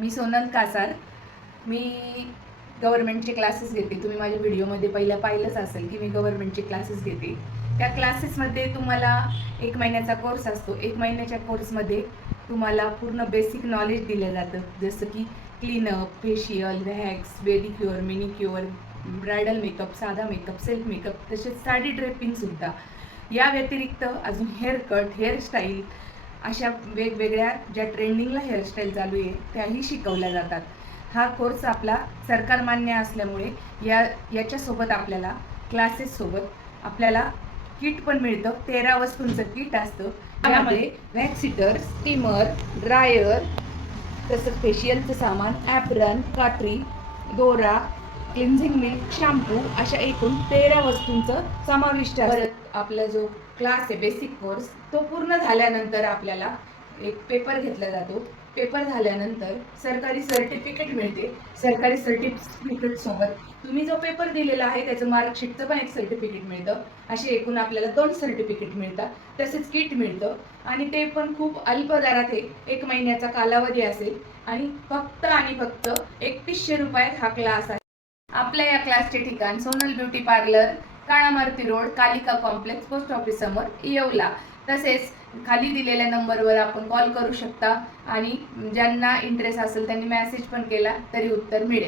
मी सोनल कासार. मी गव्हर्नमेंटचे क्लासेस घेते. तुम्ही माझ्या व्हिडिओमध्ये पहिलं पाहिलंच असेल की मी गव्हर्नमेंटचे क्लासेस घेते. त्या क्लासेसमध्ये तुम्हाला 1 महिन्याचा कोर्स असतो. 1 महिन्याच्या कोर्समध्ये तुम्हाला पूर्ण बेसिक नॉलेज दिलं जातं, जसं की cleanup, facial, wax, pedicure, manicure, bridal makeup, साधा मेकअप, सेल्फ मेकअप, तसेच साडी ड्रेपिंगसुद्धा. या व्यतिरिक्त अजून हेअरकट, हेअरस्टाईल अशा वेगवेगळ्या ज्या ट्रेंडिंगला हेअरस्टाईल चालू आहे त्याही शिकवल्या जातात. हा कोर्स आपला सरकार मान्य असल्यामुळे याच्यासोबत आपल्याला क्लासेससोबत आपल्याला किट पण मिळतं. 13 वस्तूंचं किट असतं. त्यामध्ये वॅक्सिटर, स्टीमर, ड्रायर, तसंच फेशियलचं सामान, ॲप्रन, कात्री, दोरा, क्लिन्झिंग मिल्क, शॅम्पू अशा एकूण 13 वस्तूंचं समाविष्ट आहे. परत आपला जो क्लास आहे बेसिक कोर्स तो पूर्ण झाल्यानंतर आपल्याला एक पेपर घेतला जातो. पेपर झाल्यानंतर सरकारी सर्टिफिकेट मिळते. सरकारी सर्टिफिकेट सोबत तुम्ही जो पेपर दिलेला आहे त्याचं मार्कशीटचं पण एक सर्टिफिकेट मिळतं. असे एकूण आपल्याला 2 सर्टिफिकेट मिळतात. तसेच किट मिळतं आणि ते पण खूप अल्प दरात आहे. 1 महिन्याचा कालावधी असेल आणि फक्त 3100 रुपयात हा क्लास आहे. आपल्या या क्लासचे ठिकाण Sonal beauty parlour, Kalamaruti road, Kalika complex, post office समोर, येवला. तसेच खाली दिलेल्या नंबरवर आपण कॉल करू शकता आणि ज्यांना इंटरेस्ट असेल त्यांनी मेसेज पण केला तरी उत्तर मिळेल.